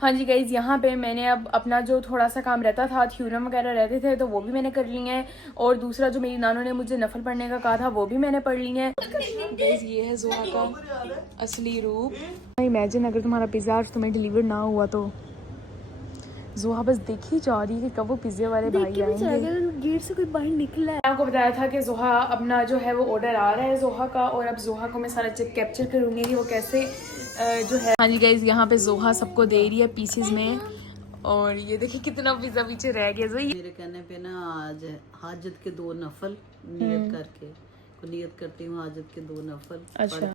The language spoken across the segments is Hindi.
हाँ जी गाइज, यहाँ पे मैंने अब अपना जो थोड़ा सा काम रहता था, थ्योरम वगैरह रहते थे, तो वो भी मैंने कर लिए हैं। और दूसरा जो मेरी नानों ने मुझे नफल पढ़ने का कहा था वो भी मैंने पढ़ लिए हैं। गाइज ये है ज़ोहा का असली रूप। इमेजिन अगर तुम्हारा पिज़्ज़ा आज तुम्हें डिलीवर ना हुआ तो ज़ोहा बस देख ही जा रही है कि कब वो पिज़्ज़े वाले भाई आएंगे। गेट से कोई बाहर निकला है। आपको बताया था कि ज़ोहा अपना जो है वो ऑर्डर आ रहा है ज़ोहा का, और अब ज़ोहा को मैं सारा चेक कैप्चर करूँगी कि वो कैसे जो है। हाँ जी गाइज, यहाँ पे ज़ोहा सबको दे रही है पीसेस में, और ये देखिए कितना पिज़्ज़ा पीछे रह गया। मेरे कहने पे ना आज हाजत के 2 नफल नियत करके को नियत करती हूँ, हाजत के 2 नफल। अच्छा,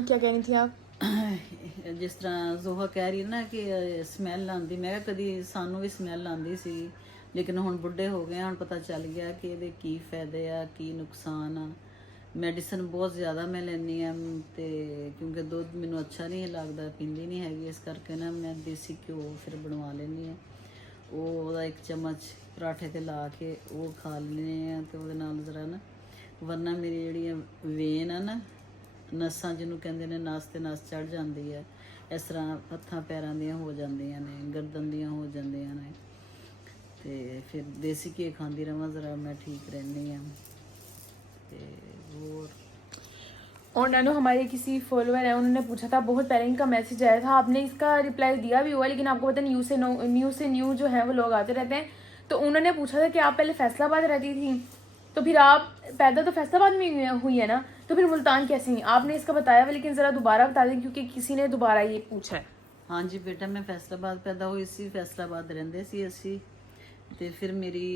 क्या कह रही थी आप? जिस तरह जोहा कह रही है ना कि स्मैल आंदी, मैं कभी सानू भी स्मैल आंदी सी, लेकिन हुण बुढ़े हो गए, हुण पता चल गया कि ਇਹਦੇ ਕੀ ਫਾਇਦੇ ਆ ਕੀ ਨੁਕਸਾਨ ਆ। ਮੈਡੀਸਨ ਬਹੁਤ ਜ਼ਿਆਦਾ ਮੈਂ ਲੈਂਦੀ ਆ ਤੇ ਕਿਉਂਕਿ ਦੁੱਧ ਮੈਨੂੰ ਅੱਛਾ ਨਹੀਂ ਲੱਗਦਾ, ਪੀਂਦੀ ਨਹੀਂ ਹੈਗੀ, ਇਸ ਕਰਕੇ ਨਾ ਮੈਂ ਦੇਸੀ ਘਿਓ ਫਿਰ ਬਣਵਾ ਲੈਂਦੀ ਆ। ਉਹਦਾ 1 ਚਮਚ ਪਰਾਠੇ ਤੇ ਲਾ ਕੇ ਉਹ ਖਾ ਲੈਂਦੇ ਆ ਤੇ ਉਹਦੇ ਨਾਲ ਜ਼ਰਾ ਨਾ, ਵਰਨਾ ਮੇਰੀ ਜਿਹੜੀਆਂ ਵੇਨ ਆ ਨਾ, ਨਸਾਂ ਜਿਹਨੂੰ ਕਹਿੰਦੇ ਨੇ, ਨਸ ਤੇ ਨਸ ਚੜ ਜਾਂਦੀ ਹੈ, ਇਸ ਤਰ੍ਹਾਂ ਹੱਥਾਂ ਪੈਰਾਂ ਦੀਆਂ ਹੋ ਜਾਂਦੀਆਂ ਨੇ, ਗਰਦਨ ਦੀਆਂ ਹੋ ਜਾਂਦੀਆਂ ਨੇ, ਤੇ ਫਿਰ ਦੇਸੀ ਘੀ ਖਾਂਦੀ ਰਵਾਂ ਜ਼ਰਾ मैं ठीक रहनी हाँ। और नैनो हमारे किसी फॉलोअर है, उन्होंने पूछा था, बहुत पहले इनका मैसेज आया था, आपने इसका रिप्लाई दिया भी हुआ, लेकिन आपको पता है न्यू से न्यू जो है वो लोग आते रहते हैं। तो उन्होंने पूछा था कि आप पहले फैसलाबाद रहती थी, तो फिर आप पैदा तो फैसलाबाद में हुई है ना, तो फिर मुल्तान कैसे हुई? आपने इसका बताया हुआ, लेकिन ज़रा दोबारा बता दें क्योंकि किसी ने दोबारा ये पूछा है। हाँ जी बेटा, मैं फैसलाबाद पैदा हुई सी, फैसलाबाद रहंदे सी असी, ਤੇ ਫਿਰ ਮੇਰੀ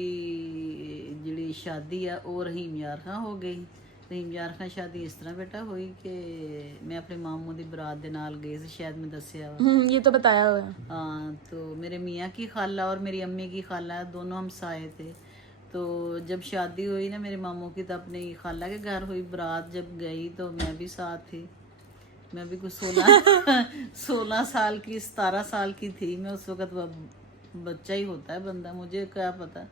ਜਿਹੜੀ ਸ਼ਾਦੀ ਆ ਉਹ ਰਹੀਮ ਯਾਰ ਖਾਂ ਹੋ ਗਈ। ਰਹੀਮ ਯਾਰ ਖਾਂ ਸ਼ਾਦੀ ਇਸ ਤਰ੍ਹਾਂ ਬੇਟਾ ਹੋਈ ਕਿ ਮੈਂ ਆਪਣੇ ਮਾਮੂ ਦੀ ਬਰਾਤ ਦੇ ਨਾਲ ਗਈ ਸੀ, शायद मैं दसिया वा। ये तो बताया हुआ है। हाँ, तो मेरे मियाँ की खाला और मेरी अम्मी की खाला दोनों हम साए थे। तो जब शादी हुई ना मेरे मामू की, तो अपनी खाला के घर हुई, बारात जब गई तो मैं भी साथ थी। मैं भी कुछ 16 साल की 17 साल की थी मैं उस वक़्त। बच्चा ही होता है बंदा, मुझे क्या पता।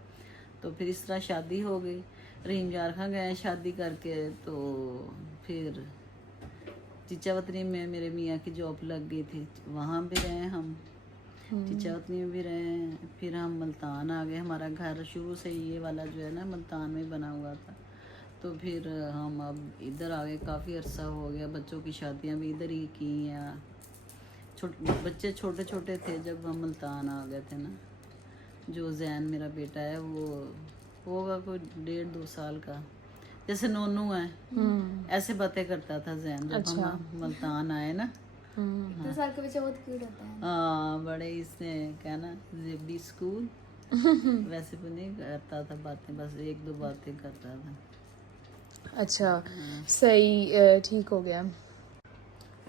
तो फिर इस तरह शादी हो गई, रहीम यार खां गए शादी करके। तो फिर चीचा वतनी में मेरे मियाँ की जॉब लग गई थी, वहाँ भी रहे हम, चीचा वतनी में भी रहे। फिर हम मुल्तान आ गए, हमारा घर शुरू से ये वाला जो है ना मुल्तान में बना हुआ था। तो फिर हम अब इधर आ गए, काफ़ी अरसा हो गया, बच्चों की शादियाँ भी इधर ही की हैं। बच्चे छोटे छोटे थे जब हम मुल्तान आ गए थे ना। जो जैन मेरा बेटा है वो होगा कोई 1.5-2 साल का, जैसे नोनू है ऐसे बातें करता था जैन जब हम मुल्तान आए ना। 2 साल का बच्चा बहुत क्यूट होता है। हाँ, बड़े इसने कहना जिबी स्कूल वैसे भी नहीं करता था बातें, बस 1-2 बातें करता था। अच्छा, सही, ठीक हो गया।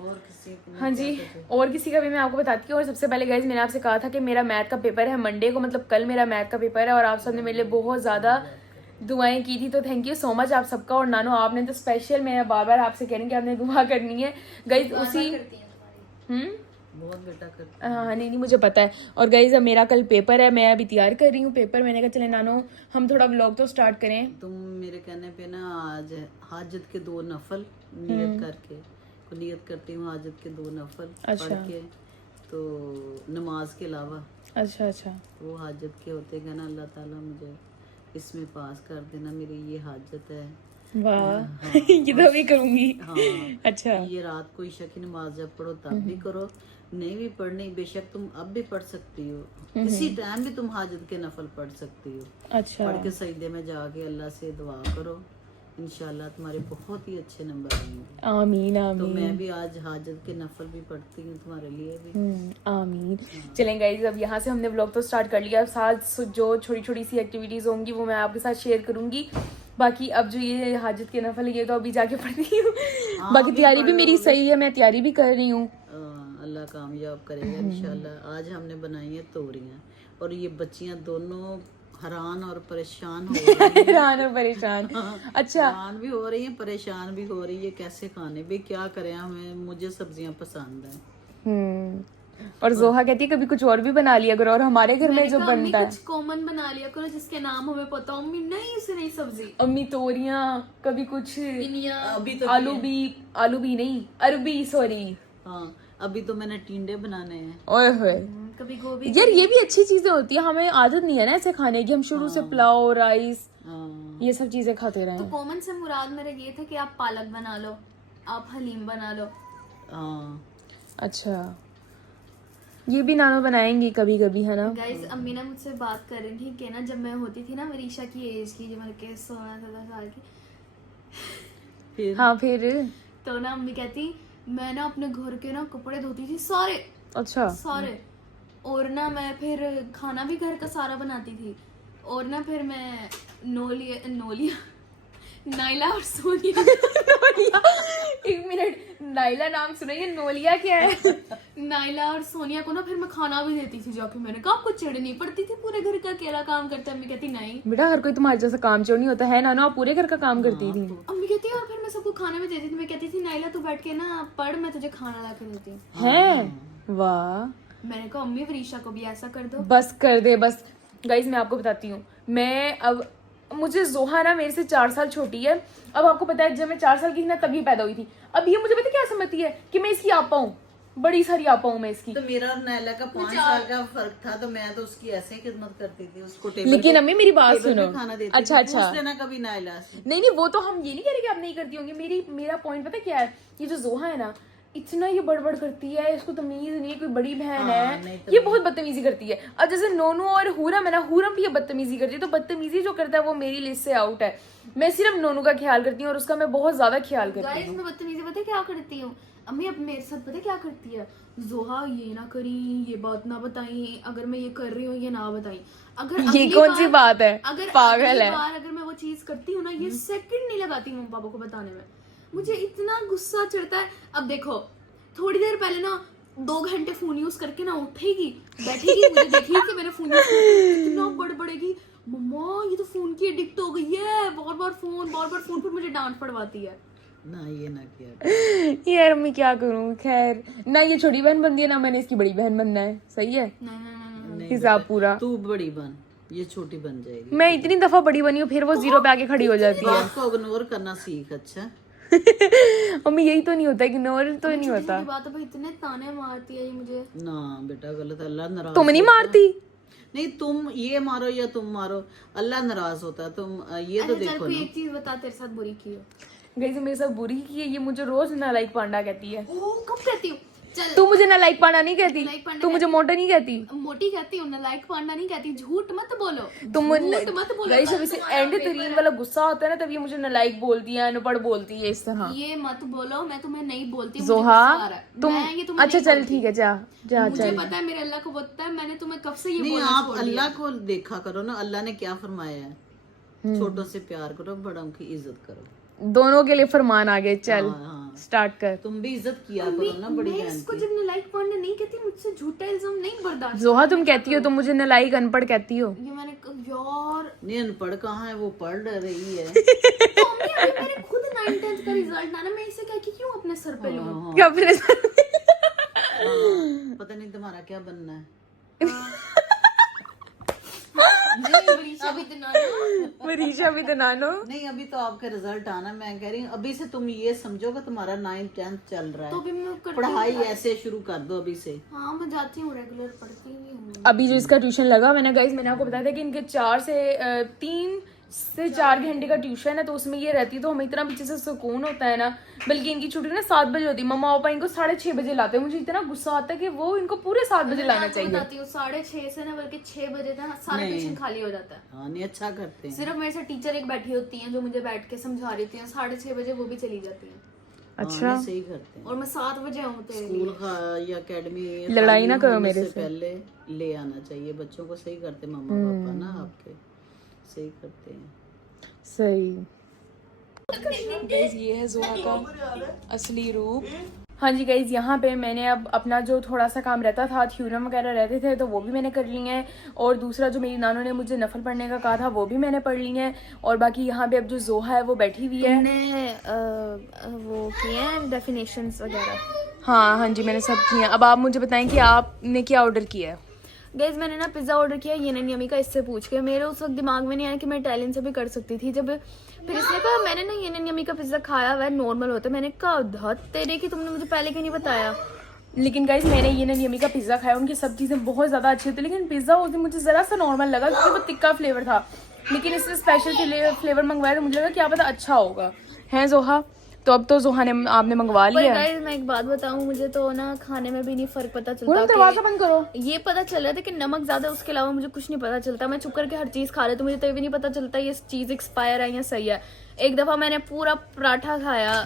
और किसी को हाँ जी, और किसी का भी मैं आपको बताती हूँ। और सबसे पहले गाइज, मैंने आपसे कहा था कि मेरा मैथ का पेपर है मंडे को, मतलब कल मेरा मैथ का पेपर है, और आप सबने मेरे लिए बहुत ज़्यादा दुआएं की थी, तो थैंक यू सो मच आप सबका। और नानो आपने तो स्पेशल, मैं बार बार आपसे कह रही हूँ कि आपने दुआ करनी है गाइज। उसी बहुत बेटा करती। हाँ नहीं, मुझे पता है। और गाइज अब मेरा कल पेपर है, मैं अभी तैयार कर रही हूँ पेपर। मैंने कहा चले नानो हम थोड़ा व्लॉग तो स्टार्ट करें। तुम मेरे कहने पे ना आज हाजत के 2 नफल नियत करके को नियत करती हूँ, हाजत के 2 नफल पढ़ के, तो नमाज के अलावा। अच्छा अच्छा, वो हाजत के होते हैं ना, अल्लाह ताला मुझे इसमें पास कर देना, मेरी ये हाजत है। वाह ये तो भी करूँगी। हाँ, अच्छा, ये रात को ईशा की नमाज जब पढ़ो तब भी करो, नहीं भी पढ़नी बेशक तुम अब भी पढ़ सकती हो, किसी टाइम भी तुम हाजत के नफल पढ़ सकती हो। अच्छा, पढ़ के सजदे में जाके अल्लाह से दुआ करो, इंशाल्लाह तुम्हारे बहुत ही अच्छे नंबर आएंगे। आमीन तो आमीन। मैं भी आज हाजत के नफल भी पढ़ती हूँ तुम्हारे लिए भी। आमीन। चलें गाइज, अब यहाँ से हमने व्लॉग तो स्टार्ट कर लिया। साथ जो छोटी छोटी सी एक्टिविटीज़ होंगी वो मैं आपके साथ शेयर करूँगी। बाकी अब जो ये हाजत के नफल है ये तो अभी जाके पढ़ती हूँ। बाकी तैयारी भी मेरी सही है, मैं तैयारी भी कर रही हूँ। अल्लाह कामयाब करेगा इंशाल्लाह। आज हमने बनाई है तोरियाँ, और ये बच्चियाँ दोनों हैरान और परेशान हो रही हैं। हैरान और परेशान। अच्छा, हैरान भी हो रही है, परेशान भी हो रही है, कैसे खाने भी क्या करें, हमें मुझे सब्जियां पसंद हैं। और जोहा कहती है कभी कुछ और भी बना लिया करो, और हमारे घर में मैंने जो कहा, अम्मी बनता है कुछ कॉमन बना लिया करो जिसके नाम हमें पता हो। अम्मी नहीं, इसे नहीं सब्जी, अम्मी तोरियां, कभी कुछ अभी तो आलू भी नहीं, अरबी, सॉरी। हाँ, अभी तो मैंने टिंडे बनाने हैं। ओए होए कभी गोभी। यार, ये भी अच्छी चीजें होती है, हमें आदत नहीं है ना ऐसे खाने की, हम शुरू से पुलाव, राइस, हाँ, ये सब चीजें खाते रहे। तो कॉमन से मुराद मेरा ये था कि आप पालक बना लो, आप हलीम बना लो। हाँ। अच्छा, ये भी नानो बनाएंगी कभी कभी, है ना? गाइस, अम्मी ना मुझसे बात कर रही थी कि ना जब मैं होती थी ना मरीशा की एज की, जब मैं 16-17 साल की, फिर हाँ फिर। तो ना अम्मी कहती मैं ना अपने घर के ना कपड़े धोती थी सारे अच्छा। सारे, और ना मैं फिर खाना भी घर का सारा बनाती थी, और ना फिर मैं नोलिया नाइला और सोनिया नोलिया, एक मिनट, नाइला नाम सुना, ये नोलिया क्या है? नाइला और सोनिया को ना फिर मैं खाना भी देती थी जाके। मैंने कहा आपको चिढ़ नहीं पड़ती थी, पूरे घर का अकेला काम करता है? अम्मी कहती नहीं। बेटा, हर कोई तुम्हारे जैसा काम चोर नहीं होता है ना, आप पूरे घर का काम करती थी। अम्मी कहती और फिर मैं सबको खाना भी देती थी। मैं कहती थी नाइला तू बैठ के ना पढ़, मैं तुझे खाना ला के देती हूँ। हैं? वाह। मैंने कहा अम्मी वरीशा को भी ऐसा कर दो। बस कर दे बस। गाइज, मैं आपको बताती हूँ, मैं अब मुझे जोहा ना मेरे से 4 साल छोटी है। अब आपको पता है जब मैं 4 साल की थी ना तभी पैदा हुई थी। अब ये मुझे पता क्या समझती है कि मैं इसकी आपा हूँ, बड़ी सारी आपा हूँ मैं इसकी। तो मेरा और नैला का 5 साल का फर्क था, तो मैं तो उसकी ऐसे ही खिदमत करती थी, उसको टेबल लेकिन पे- अम्मी मेरी बात टेबल पे सुनो। खाना देती अच्छा थी। अच्छा, पूछ लेना कभी नैला से। नहीं नहीं, वो तो हम ये नहीं कह रहे कि आप नहीं करती होंगी। मेरा पॉइंट पता क्या है, ये जो जोहा है ना, इतना ये बड़बड़ करती है, इसको तमीज नहीं है, कोई बड़ी बहन है, ये बहुत बदतमीजी करती है। अब जैसे नोनू और हुरम है ना, हुरम भी ये बदतमीजी करती है, तो बदतमीजी जो करता है वो मेरी लिस्ट से आउट है। मैं सिर्फ नोनू का ख्याल करती हूँ, और उसका मैं बहुत ज्यादा ख्याल करती गाइस, हूँ। मैं बदतमीजी पता है क्या करती हूँ? अम्मी अब मेरे साथ पता है क्या करती है? जोहा ये ना करी, ये बात ना बताई, अगर मैं ये कर रही हूँ ये ना बताई। अगर ये अगली कौन सी बात है? अगर पागल अगली है। बार अगर मैं वो चीज करती हूँ ना, ये सेकंड नहीं लगाती मम्मी पापा को बताने में। मुझे इतना गुस्सा चढ़ता है। अब देखो, थोड़ी देर पहले ना 2 घंटे फोन यूज करके ना उठेगी, बैठेगी, मुझे देखेगी कि मैंने फोन यूज किया, इतना बड़बड़ेगी, मम्मा ये तो फोन की एडिक्ट हो गई है, बार बार फोन, फिर मुझे डांट पड़वाती है। ना ये ना किया। यार मैं क्या करूँ, खैर ना, ये छोटी बहन बनती है ना, मैंने इसकी बड़ी बहन बनना है। सही है नहीं, हिसाब पूरा। तू बड़ी बन, ये छोटी बन जाएगी। मैं इतनी दफा बड़ी बनी हूँ, फिर वो 0 पे आके खड़ी हो जाती है। बात को इग्नोर करना सीख। अच्छा, मम्मी यही तो नहीं होता, इग्नोर तो नहीं होता। छोटी बातों पे इतने ताने मारती है ये मुझे। ना बेटा, गलत। अल्लाह नाराज तुम नहीं मारती? नहीं, तुम ये मारो या तुम मारो, अल्लाह नाराज होता है। तुम ये तो चल देखो कोई ना। एक चीज बता, तेरे साथ बुरी की हो? गई मेरे साथ बुरी की है, ये मुझे रोज नालायक पांडा कहती है। ओ, कब कहती हूँ? चल, तू मुझे नालायक पांडा नहीं कहती, नालायक पांडा तू मुझे मोटा नहीं कहती। मोटी कहती हूँ, नालायक पांडा नहीं कहती। झूठ मत बोलो, तुम झूठ मत बोलो। गाइस, जब इसे एंड तरीन वाला गुस्सा होता है ना, तब ये मुझे नालायक बोलती है, अनपढ़ बोलती है, इस तरह। ये मत बोलो, मैं तुम्हें नहीं बोलती। मुझे जोहा, गुस्सा आ रहा है। तुम मैं ये तुम्हें अच्छा नहीं चल बोलती। ठीक है, जा जा मुझे चल। पता है मेरे अल्लाह को पता है, मैंने तुम्हें कब से ये नहीं, बोलना आप छोड़ दिया। अल्लाह को देखा करो ना, अल्लाह ने क्या फरमाया है। छोटों से प्यार करो, बड़ों की इज्जत करो। दोनों के लिए फरमान आ गए। चल हाँ, स्टार्ट कर। तुम भी इज्जत किया करो ना बड़ी मैं बहन इसको की। जब नालायक पांडा नहीं कहती, मुझसे झूठा इल्जाम नहीं बर्दाश्त। जोहा, तुम कहती हो, तुम मुझे नालायक अनपढ़ कहती हो। ये मैंने यार, नहीं, अनपढ़ कहाँ है, वो पढ़ रही है। तो अम्मी अभी मेरे खुद 9th-10th का रिजल्ट ना, मैं इसे कह के क्यों अपने सर पे लूं? क्या फिर पता नहीं तुम्हारा क्या बनना है। नहीं, वरीशा भी दिना लो। मरीशा भी तो नानो। नहीं, अभी तो आपके रिजल्ट आना। मैं कह रही हूँ अभी से तुम ये समझो कि तुम्हारा 9th-10th चल रहा तो है, भी मैं करती पढ़ाई ऐसे शुरू कर दो अभी से। हाँ, मैं जाती हूँ, रेगुलर पढ़ती ही हूँ। अभी जो इसका ट्यूशन लगा, मैंने आपको बताया था कि इनके 3 से 4 घंटे का ट्यूशन है, तो उसमें ये रहती है, तो हमें इतना पीछे से सुकून होता है ना। बल्कि इनकी छुट्टी ना 7 बजे होती है, मम्मा पापा इनको 6:30 बजे लाते हैं। मुझे इतना गुस्सा आता है कि वो इनको पूरे 7 बजे लाना चाहिए। बताती हूँ 6:30 से ना, बल्कि 6 बजे तक सारा ट्यूशन खाली हो जाता है। हाँ, नहीं, अच्छा करते हैं। सिर्फ मेरे से टीचर एक बैठी होती है जो मुझे बैठ के समझा रही होती है। 6:30 बजे वो भी चली जाती है, अच्छा, हाँ, नहीं, सही करते हैं। और मैं 7 बजे आऊँ तेरे लिए। स्कूल या अकेडमी लड़ाई ना करो होने मेरे से पहले ले आना चाहिए बच्चों को। सही करते मम्मा पापा ना आपके, सही करते हैं। सही। गाइस, ये है जोहा का असली रूप। हाँ जी गाइज, यहाँ पे मैंने अब अपना जो थोड़ा सा काम रहता था, थ्योरम वगैरह रहते थे, तो वो भी मैंने कर लिए हैं। और दूसरा जो मेरी नानों ने मुझे नफल पढ़ने का कहा था, वो भी मैंने पढ़ लिए हैं। और बाकी यहाँ पे अब जो जोहा है वो बैठी हुई है। वो किए हैं डेफिनेशंस वगैरह। हाँ जी, मैंने सब किया। अब आप मुझे बताएं कि आपने क्या ऑर्डर किया है। गाइज मैंने ना पिज़्ज़ा ऑर्डर किया ये ननी अम्मी का, इससे पूछ के। मेरे उस वक्त दिमाग में नहीं आया कि मैं इटालियन से भी कर सकती थी। जब फिर इसने कहा, मैंने ना ये ननी अम्मी का पिज़्ज़ा खाया हुआ है, नॉर्मल होता है। मैंने कहा हद तेरे की, तुमने मुझे पहले क्यों नहीं बताया। लेकिन गाइस मैंने ये ननी अम्मी का पिज़्ज़ा खाया, उनकी सब चीज़ें बहुत ज़्यादा अच्छी होती, लेकिन पिज़्ज़ा उस दिन मुझे ज़रा सा नॉर्मल लगा क्योंकि वो तिक्का फ्लेवर था। लेकिन इससे स्पेशल फ्लेवर मंगवाया तो मुझे लगा क्या पता अच्छा होगा। हैं जोहा? तो अब तो जोहा ने आपने मंगवा लिया। गाइस मैं एक बात बताऊं, मुझे तो ना खाने में भी नहीं फर्क पता चलता। दरवाजा बंद करो। ये पता चल रहा था कि नमक ज्यादा, उसके अलावा मुझे कुछ नहीं पता चलता। मैं चुप करके हर चीज खा रही, तो मुझे तो ये भी नहीं पता चलता ये चीज एक्सपायर है या सही है। एक दफा मैंने पूरा पराठा खाया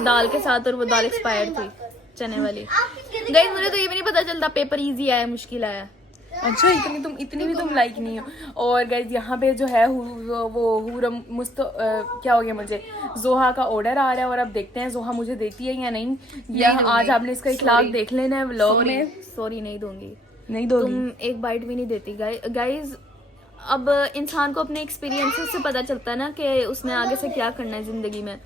दाल के साथ और वो दाल एक्सपायर थी, चने वाली। गाइस मुझे तो ये भी नहीं पता चलता पेपर इजी आया मुश्किल आया। अच्छा, इतनी भी तुम लाइक नहीं हो। और गाइस यहाँ पे जो है वो हुरम क्या हो गया, मुझे जोहा का ऑर्डर आ रहा है और अब देखते हैं जोहा मुझे देती है या नहीं। या आज आपने इसका इखलाक देख लेना है व्लॉग में। सॉरी नहीं दूंगी। नहीं दोगी? तुम एक बाइट भी नहीं देती। गाइस अब इंसान को अपने एक्सपीरियंसेस से पता चलता है ना कि उसने आगे से क्या करना है जिंदगी में।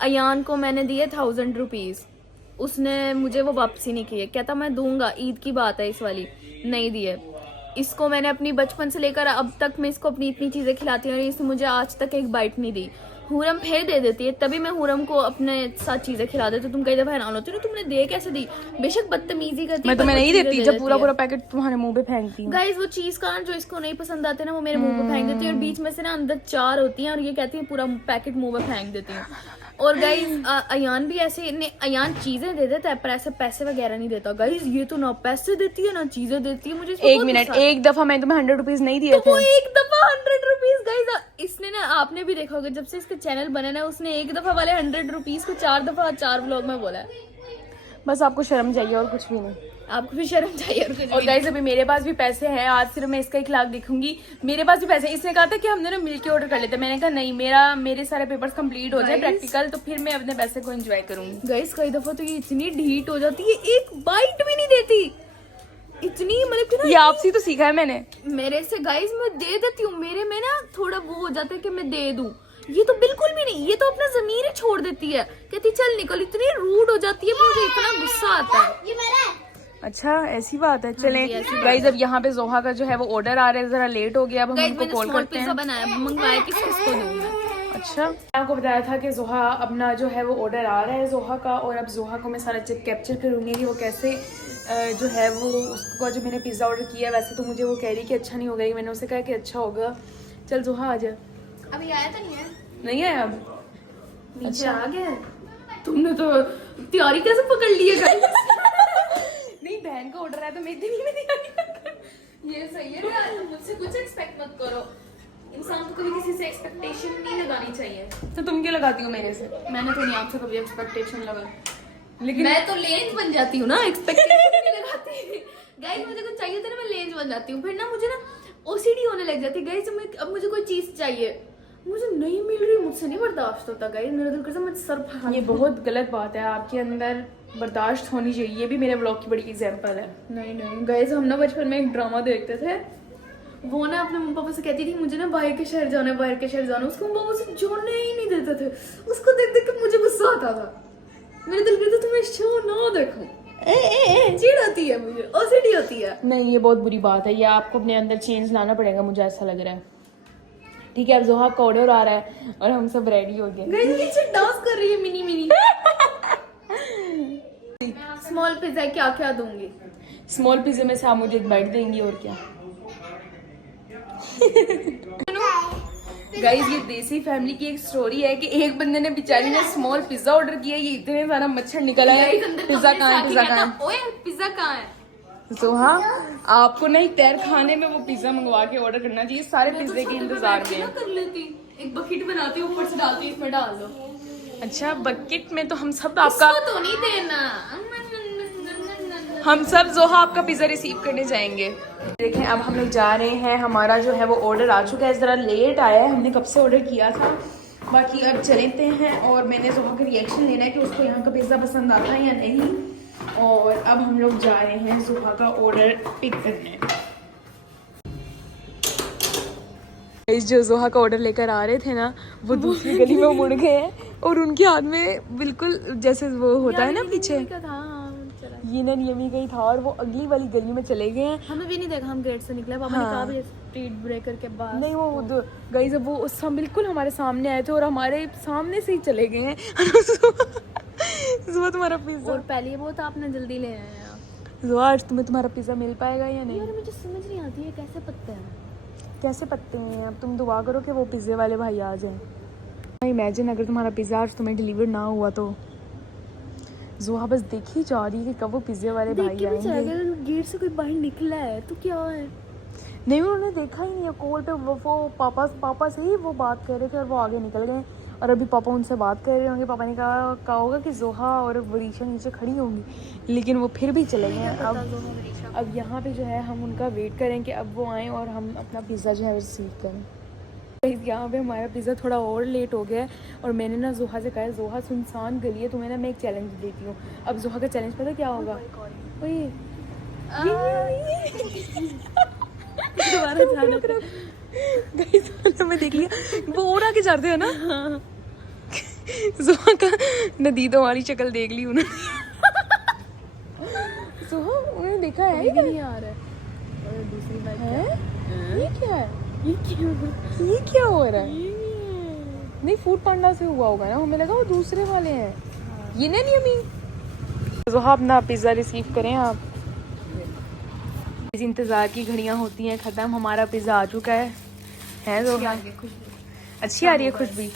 अयान को मैंने दिए 1000 रुपीज, उसने मुझे वो वापसी नहीं किए। कहता मैं दूंगा, ईद की बात है इस वाली, नहीं दिए। इसको मैंने अपनी बचपन से लेकर अब तक मैं इसको अपनी इतनी चीजें खिलाती हूँ और इसने मुझे आज तक एक बाइट नहीं दी। हुरम फिर दे देती है, तभी मैं हुरम को अपने साथ चीजें खिला देती हूँ। तुम कई दफा हैरान होती हो तुमने दे कैसे दी। बेशक बदतमीजी करती है, मैं तुम्हें पर वो नहीं चीजें देती दे जब पूरा देती है। पूरा पैकेट तुम्हारे मुंह पे फेंकती हूँ। गाइस वो चीज का जो इसको नहीं पसंद आते ना वो मेरे मुंह पे फेंक देती है, और बीच में से ना अंदर 4 होती हैं और ये कहती है पूरा पैकेट मुंह पे फेंक देती है। और गाइस अयान भी ऐसे अयान चीजें दे देता है पर ऐसे पैसे वगैरह नहीं देता। गाइस ये तो ना पैसे देती है ना चीजें देती है। मुझे एक मिनट, एक दफा मैंने तुम्हें 100 रुपीज नहीं दिए तो वो थे? एक दफा 100 रुपीज। गाइस इसने ना, आपने भी देखा होगा जब से इसका चैनल बना ना, उसने एक दफा वाले 100 रुपीज को 4 दफा 4 व्लॉग में बोला है। बस आपको शर्म चाहिए और कुछ भी नहीं। आपको भी शर्म चाहिए और कुछ और भी गाइस अभी मेरे पास भी पैसे हैं, आज सिर्फ मैं इसका इखलाक देखूंगी। मेरे पास भी पैसे हैं। इसने कहा था कि हम दोनों मिलके ऑर्डर कर लेते हैं। मैंने कहा नहीं, मेरे सारे पेपर्स कंप्लीट हो जाए प्रैक्टिकल, तो फिर मैं अपने पैसे को एंजॉय करूंगी। गाइस कई दफा तो ये इतनी ढीठ हो जाती है, एक बाइट भी नहीं देती। इतनी मतलब कि ना, ये आपसे तो सीखा है मैंने। मेरे से गाइस मैं दे देती हूँ, मेरे में ना थोड़ा वो हो जाता है कि मैं दे दूं। ये तो बिल्कुल भी नहीं, ये तो अपना ज़मीर ही छोड़ देती है, कहती चल निकल। इतनी रूड हो जाती है, मुझे इतना गुस्सा आता है। अच्छा ऐसी बात है। चलें जी, ऐसी बात गाइस, अब यहाँ पे जोहा का जो है वो ऑर्डर आ रहा है, जरा लेट हो गया। अब हम गाइस उनको मैंने कॉल स्मॉल करते पिज्जा हैं। बनाया, मंगवाया किसको दूं मैं। अच्छा, मैं आपको बताया था कि जोहा अपना जो है वो ऑर्डर आ रहा है जोहा का, और अब जोहा को मैं सारा चेक कैप्चर करूँगी कि वो कैसे जो है वो उसको जो मैंने पिज़्ज़ा ऑर्डर किया। वैसे तो मुझे वो कह रही कि अच्छा नहीं होगा, मैंने उसे कहा कि अच्छा होगा। चल जोहा आ जा। अभी आया तो नहीं है, नहीं आया अब? नीचे आ गया। तुमने तो तैयारी कैसे पकड़ ली है गाइस। नहीं, बहन का ऑर्डर आया तो मैं इतनी नहीं दी। ये सही है ना, मुझसे कुछ एक्सपेक्ट मत करो। इंसान को कभी किसी से एक्सपेक्टेशन नहीं लगानी चाहिए। तो तुम क्या लगाती हो मेरे से? मैंने तो नहीं आपसे कभी एक्सपेक्टेशन लगा, लेकिन मैं तो लेंज बन जाती हूँ ना, एक्सपेक्टेशन नहीं लगाती। गाइस मुझे कुछ चाहिए था ना, मैं लेंज बन जाती हूँ। फिर ना मुझे ना ओसीडी होने लग जाती है। गाइस अब मुझे कोई चीज चाहिए, मुझे नहीं मिल रही, मुझसे नहीं बर्दाश्त होता। गाइस मेरा दिल करता है मैं सर फाड़। ये बहुत गलत बात है, आपके अंदर बर्दाश्त होनी चाहिए। ये भी मेरे ब्लॉग की बड़ी एग्जांपल है। नहीं गाइस, हम ना बचपन में एक ड्रामा देखते थे। वो ना अपने मम्मी पापा से कहती थी मुझे ना बाहर के शहर जाना है, बाहर के शहर जाना। उसको मम्मी से जाने ही नहीं देते थे। उसको देख देख के मुझे गुस्सा आता था। मेरे दिल करता तुम्हें शो ना देखो, चिढ़ होती है मुझे, ओसीडी होती है। नहीं, ये बहुत बुरी बात है। ये आपको अपने अंदर चेंज लाना पड़ेगा, मुझे ऐसा लग रहा है। ठीक है, अब जोहा का ऑर्डर आ रहा है और हम सब रेडी हो गए। गाइस नीचे डांस कर रही है मिनी स्मॉल पिज्जा क्या क्या दूंगी। स्मॉल पिज्जे में से आप मुझे एक बाइट देंगी और क्या। गाइस ये देसी फैमिली की एक स्टोरी है कि एक बंदे ने बेचारी ने स्मॉल पिज्जा ऑर्डर किया, ये इतने सारा मच्छर निकल आया। पिज्जा कहाँ है, पिज्जा कहाँ है? ओए पिज्जा कहाँ है? जोहा, आपको नहीं तैर खाने में वो पिज्जा मंगवा के ऑर्डर करना चाहिए। सारे पिज्जे के इंतजार में। कर लेती, एक बकेट बनाती हूँ, ऊपर से डालती, इसमें डाल दो। अच्छा, बकेट में तो हम सब आपका, तो नहीं देना। हम सब जोहा आपका पिज्जा रिसीव करने जाएंगे। देखें अब हम लोग जा रहे हैं, हमारा जो है वो ऑर्डर आ चुका है। ज़रा लेट आया है, हमने कब से ऑर्डर किया था। बाकी अब चलते हैं और मैंने जोहा का रिएक्शन लेना है कि उसको यहाँ का पिज़्ज़ा पसंद आता है या नहीं। और अब हम लोग जा रहे हैं जोहा का ऑर्डर पिक करने। इस जो जोहा का ऑर्डर लेकर आ रहे थे ना, वो दूसरी गली में मुड़ गए हैं और उनके हाथ में बिल्कुल जैसे वो होता है ना पीछे, ये ना यमी गई था और वो अगली वाली गली में चले गए हैं। हमें भी नहीं देखा, हम गेट से निकले, पापा ने कहा भी स्पीड ब्रेकर के बाद नहीं वो गाइस अब वो उस समय बिल्कुल हमारे सामने आए थे और हमारे सामने से ही चले गए हैं। जुआ तुम्हारा पिज्जा, और पहले वो तो आपने जल्दी ले आया। जुआ आज तुम्हारा पिज्जा मिल पाएगा या नहीं? यार मुझे समझ नहीं आती है कैसे पत्ते हैं, कैसे पत्ते हैं? अब तुम दुआ करो कि वो पिज्जे वाले भाई आ जाएं। इमेजिन अगर तुम्हारा पिज्जा आज तुम्हें डिलीवर ना हुआ तो। जुआ बस देखी जा रही है कि कब वो पिज्जे वाले भाई आएंगे। अगर गेट से कोई बाहर निकला है तो क्या है? नहीं उन्होंने देखा ही नहीं है। कॉल पे वो पापा से ही वो बात कर रहे थे और वो आगे निकल गए और अभी पापा उनसे बात कर रहे होंगे। पापा ने कहा होगा कि जोहा और वरीशा नीचे खड़ी होंगी, लेकिन वो फिर भी चले गए। अब यहाँ पे जो है हम उनका वेट करें कि अब वो आएँ और हम अपना पिज़्ज़ा जो है रिसीव करें। यहाँ पे हमारा पिज़्ज़ा थोड़ा और लेट हो गया है और मैंने ना जोहा से कहा, जोहा सुनसान गली है, तुम्हें ना मैं एक चैलेंज देती हूँ। अब जोहा का चैलेंज पता क्या होगा? मैं देख लिया वो और आगे जाते हैं ना। जोहा का नदीद वाली शक्ल देख ली उन्होंने। जोहा उन्होंने देखा है ये नहीं आ रहा है। और दूसरी बात है? ये क्या है? ये क्या हो रहा है? नहीं फूड पांडा से हुआ होगा ना, हमें लगा वो दूसरे वाले हैं। ये नहीं अम्मी। जोहा अपना पिज़्ज़ा रिसीव करें आप। इस इंतज़ार की घड़ियाँ होती हैं ख़त्म, हमारा पिज़्ज़ा आ चुका है जोहा। अच्छी आ रही है खुशबू।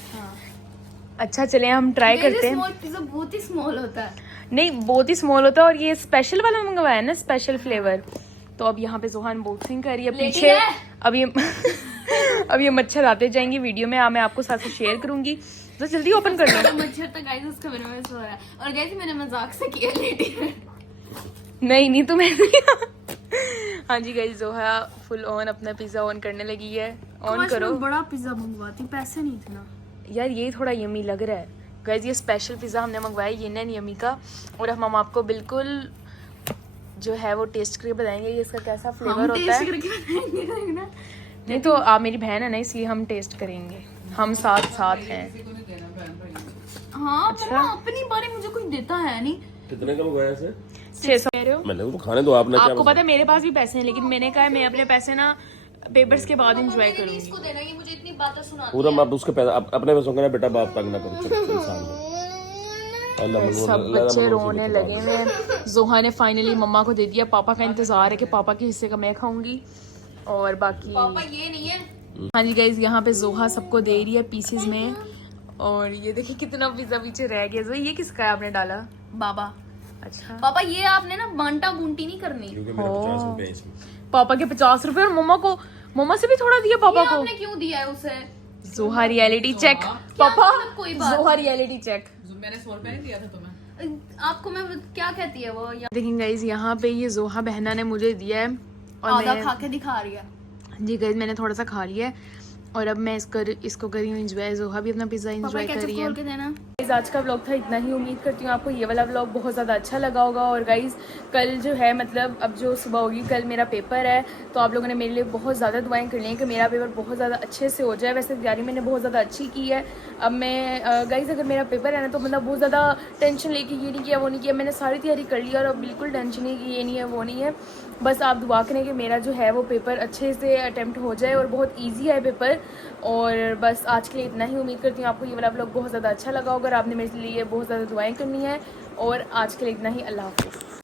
अच्छा चले हम ट्राई करते हैं। पिज़्ज़ा बहुत ही स्मॉल होता है। नहीं बहुत ही स्मॉल होता है और ये स्पेशल वाला मंगवाया है ना, स्पेशल फ्लेवर। तो अब यहाँ पे जोहा अनबॉक्सिंग कर रही है पीछे। अब ये मच्छर आते जाएंगे वीडियो में, मैं आपको साथ शेयर करूंगी, तो जल्दी ओपन कर लो। मच्छर तो गाइस उसका मेरे में सो रहा है और गाइस मैंने मजाक से किया लेटी। नहीं तुम्हें हाँ जी गाइस जोहा फुल ऑन अपना पिज्जा ऑन करने लगी है। ऑन करो। बड़ा पिज्जा मंगवाती, पैसे नहीं थे ना यार। ये थोड़ा यमी लग रहा है गाइस, ये स्पेशल पिज्जा हमने मंगवाया ये नैन यमी का, और हम आपको बिल्कुल जो है वो टेस्ट करके बताएंगे ये इसका कैसा फ्लेवर होता है। नहीं तो आप मेरी बहन है ना, इसलिए हम टेस्ट करेंगे, हम साथ हैं। हाँ अच्छा? अपनी बारी मुझे कोई देता है नहीं। कितने का मंगवाया इसे? 600 कह रहे हो? मैंने तो खाने दो आपने। आपको पता है मेरे पास भी पैसे हैं, लेकिन मैंने कहा मैं अपने पैसे ना पेपर्स के बाद एंजॉय करूंगी। इसको देना, ये मुझे इतनी बातें सुनाती पूरा आप उसके पैसे अपने पैसों का बेटा बाप तंग ना करो इंसान। सब बच्चे रोने लगे हैं। जोहा ने फाइनली मम्मा को दे दिया। पापा का इंतजार है कि पापा के हिस्से का मैं खाऊंगी और बाकी पापा ये नहीं है। हाँ जी गाइज यहाँ पे जोहा सबको दे रही है पीसेस में। और ये देखिए कितना पिज्जा पीछे रह गया। ये किसका है आपने डाला? बाबा। अच्छा पापा ये आपने ना बांटा बूंटी नहीं करनी। पापा के 50 रुपए और मम्मा से भी थोड़ा दिया पापा को। आपने क्यों दिया है उसे? जोहा रियलिटी चेक। पापा कोई बात जोहा रियलिटी चेक। मैंने 100 रुपए नहीं दिया था तुम्हें। आपको मैं क्या कहती है वो? देखिए गाइज यहाँ पे ये जोहा बहना ने मुझे दिया है और आधा खा के दिखा रही है। जी गाइज मैंने थोड़ा सा खा लिया है और अब मैं इसको कर रही हूँ एंजॉय। जोहा भी अपना पिज्जा एंजॉय कर रही है। गाइज आज का व्लॉग था इतना ही। उम्मीद करती हूँ आपको ये वाला व्लॉग बहुत ज़्यादा अच्छा लगा होगा। और गाइज कल जो है मतलब अब जो सुबह होगी, कल मेरा पेपर है, तो आप लोगों ने मेरे लिए बहुत ज़्यादा दुआएं करनी है कि मेरा पेपर बहुत ज़्यादा अच्छे से हो जाए। वैसे तैयारी मैंने बहुत ज़्यादा अच्छी की है। अब मैं गाइज अगर मेरा पेपर है ना तो मतलब बहुत ज़्यादा टेंशन लेके ये नहीं किया वो नहीं किया, मैंने सारी तैयारी कर ली और अब बिल्कुल टेंशन नहीं कि ये नहीं है वो नहीं है। बस आप दुआ करें कि मेरा जो है वो पेपर अच्छे से अटैम्प्ट हो जाए और बहुत ईजी है पेपर। और बस आज के लिए इतना ही। उम्मीद करती हूँ आपको ये वाला व्लॉग बहुत ज़्यादा अच्छा लगा होगा और आपने मेरे लिए बहुत ज़्यादा दुआएं करनी है। और आज के लिए इतना ही। अल्लाह हाफ़िज़।